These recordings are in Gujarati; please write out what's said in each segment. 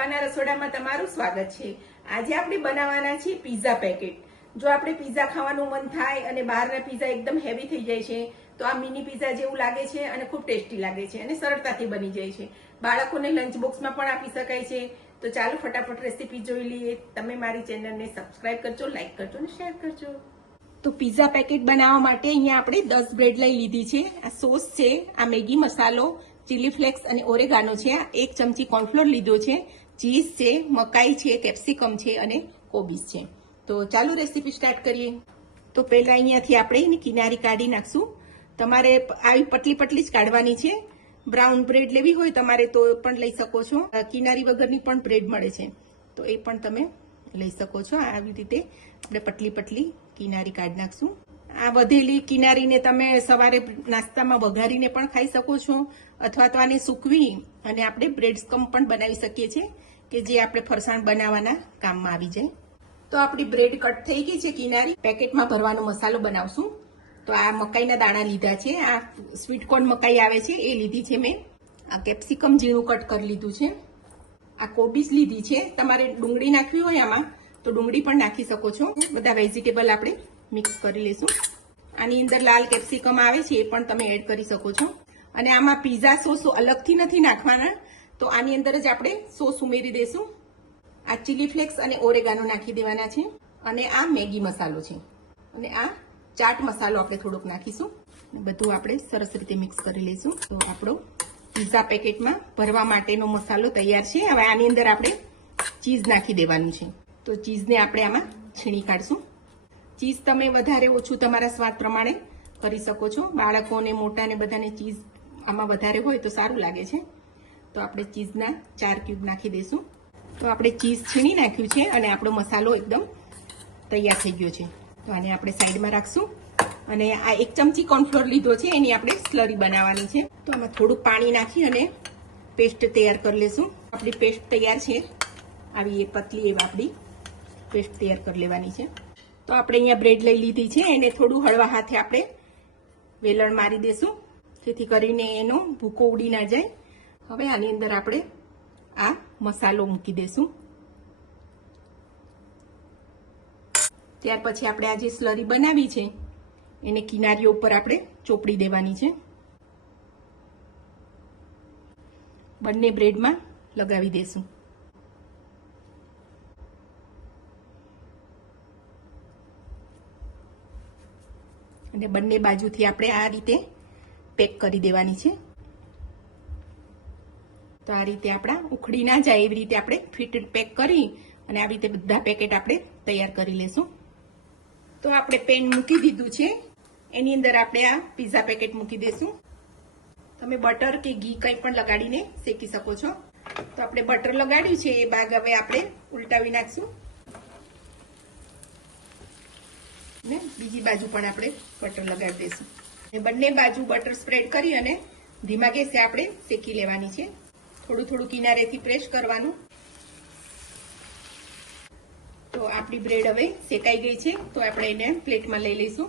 પપ્પાના રસોડામાં તમારું સ્વાગત છે। આજે આપણે બનાવવાના છે પિઝા પેકેટ। જો આપણે પિઝા ખાવાનું મન થાય અને બહારના પિઝા એકદમ હેવી થઈ જાય છે તો આ મિની પિઝા જેવું લાગે છે અને ખૂબ ટેસ્ટી લાગે છે અને સરળતાથી બની જાય છે। બાળકોને લંચ બોક્સમાં પણ આપી શકાય છે। તો ચાલો ફટાફટ રેસીપી જોઈ લઈએ। તમે મારી ચેનલને સબસ્ક્રાઇબ કરજો, લાઈક કરજો અને શેર કરજો। તો પિઝા પેકેટ બનાવવા માટે અહીંયા આપણે 10 બ્રેડ લઈ લીધી છે। આ સોસ છે, આ મેગી મસાલો, ચીલી ફ્લેક્સ અને ઓરેગાનો છે, 1 ચમચી કોર્નફ્લોર લીધો છે, ચીઝ છે, મકાઈ છે, કેપ્સિકમ છે અને કોબીજ છે। તો ચાલો રેસીપી સ્ટાર્ટ કરીએ। તો પહેલા અહીંયાથી આપણે એની કિનારી કાઢી નાખશું। તમારે આવી પતલી પતલી જ કાઢવાની છે। બ્રાઉન બ્રેડ લેવી હોય તમારે તો પણ લઈ શકો છો। કિનારી વગરની પણ બ્રેડ મળે છે તો એ પણ તમે લઈ શકો છો। આવી રીતે આપણે પતલી પતલી કિનારી કાઢી નાખશું। આ વધેલી કિનારીને તમે સવારે નાસ્તામાં વઘારીને પણ ખાઈ શકો છો અથવા તો આને સૂકવી અને આપણે બ્રેડ સ્કમ પણ બનાવી શકીએ છીએ કે જે આપણે ફરસાણ બનાવવાના કામમાં આવી જાય। તો આપણી બ્રેડ કટ થઈ ગઈ છે કિનારી। પેકેટમાં ભરવાનો મસાલો બનાવશું। તો આ મકાઈના દાણા લીધા છે, આ સ્વીટ કોર્ન મકાઈ આવે છે એ લીધી છે મેં। આ કેપ્સિકમ ઝીણું કટ કરી લીધું છે। આ કોબીજ લીધી છે, તમારે ડુંગળી નાખવી હોય આમાં તો ડુંગળી પણ નાખી શકો છો। બધા વેજીટેબલ આપણે મિક્સ કરી લઈશું। આની અંદર લાલ કેપ્સિકમ આવે છે એ પણ તમે એડ કરી શકો છો। અને આમાં પિઝા સોસ અલગથી નથી નાખવાના, તો આની અંદર જ આપણે સોસ ઉમેરી દઈશું। આ ચીલી ફ્લેક્સ અને ઓરેગાનો નાખી દેવાના છે અને આ મેગી મસાલો છે અને આ ચાટ મસાલો આપણે થોડોક નાખીશું। બધું આપણે સરસ રીતે મિક્સ કરી લઈશું। તો આપણો પિઝા પેકેટમાં ભરવા માટેનો મસાલો તૈયાર છે। હવે આની અંદર આપણે ચીઝ નાખી દેવાનું છે। તો ચીઝને આપણે આમાં છીણી કાઢશું। ચીઝ તમે વધારે ઓછું તમારા સ્વાદ પ્રમાણે કરી શકો છો। બાળકોને મોટાને બધાને ચીઝ આમાં વધારે હોય તો સારું લાગે છે। તો આપણે ચીઝના 4 ક્યુબ નાખી દઈશું। તો આપણે ચીઝ છીણી નાખ્યું છે અને આપણો મસાલો એકદમ તૈયાર થઈ ગયો છે। તો આને આપણે સાઈડમાં રાખશું અને આ 1 ચમચી કોર્નફ્લોર લીધો છે, એની આપણે સ્લરી બનાવવાની છે। તો આમાં થોડું પાણી નાખી અને પેસ્ટ તૈયાર કરી લેશું। આપણી પેસ્ટ તૈયાર છે, આવી પતલી એવી આપણી પેસ્ટ તૈયાર કરી લેવાની છે। તો આપણે અહીંયા બ્રેડ લઈ લીધી છે, એને થોડું હળવા હાથે આપણે વેલણ મારી દેશું જેથી કરીને એનો ભૂકો ઉડી ના જાય। હવે આની અંદર આપણે આ મસાલો મૂકી દેશું। ત્યાર પછી આપણે આ જે સ્લરી બનાવી છે એને કિનારીઓ ઉપર આપણે ચોપડી દેવાની છે। બંને બ્રેડમાં લગાવી દેશું। અને બંને બાજુથી આપણે આ રીતે પેક કરી દેવાની છે। તો આ રીતે આપણા ઉખડી ના જાય એવી રીતે આપણે ફિટ પેક કરી અને આવી રીતે બધા પેકેટ આપણે તૈયાર કરી લેશું। તો આપણે પેન મૂકી દીધું છે, એની અંદર આપણે આ પિઝા પેકેટ મૂકી દેશું। તમે બટર કે ઘી કંઈ પણ લગાડીને શેકી શકો છો। તો આપણે બટર લગાડ્યું છે એ બાદ હવે આપણે ઉલટાવી નાખશું ને બીજી બાજુ પણ આપણે બટર લગાડી દઈશું। બંને બાજુ બટર સ્પ્રેડ કરી અને ધીમા ગેસે આપણે શેકી લેવાની છે। થોડું થોડું કિનારેથી પ્રેસ કરવાનું। તો આપણી બ્રેડ હવે શેકાઈ ગઈ છે, તો આપણે એને પ્લેટમાં લઈ લઈશું।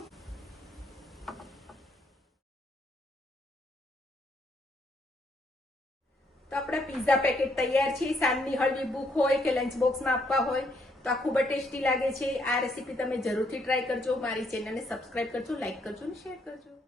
તો આપણા પિઝા પેકેટ તૈયાર છે। સાંજની હળવી ભૂખ હોય કે લંચ બોક્સમાં આપવા હોય તો આ ખૂબ જ ટેસ્ટી લાગે છે। આ રેસીપી તમે જરૂરથી ટ્રાય કરજો। મારી ચેનલને સબસ્ક્રાઇબ કરજો, લાઈક કરજો અને શેર કરજો।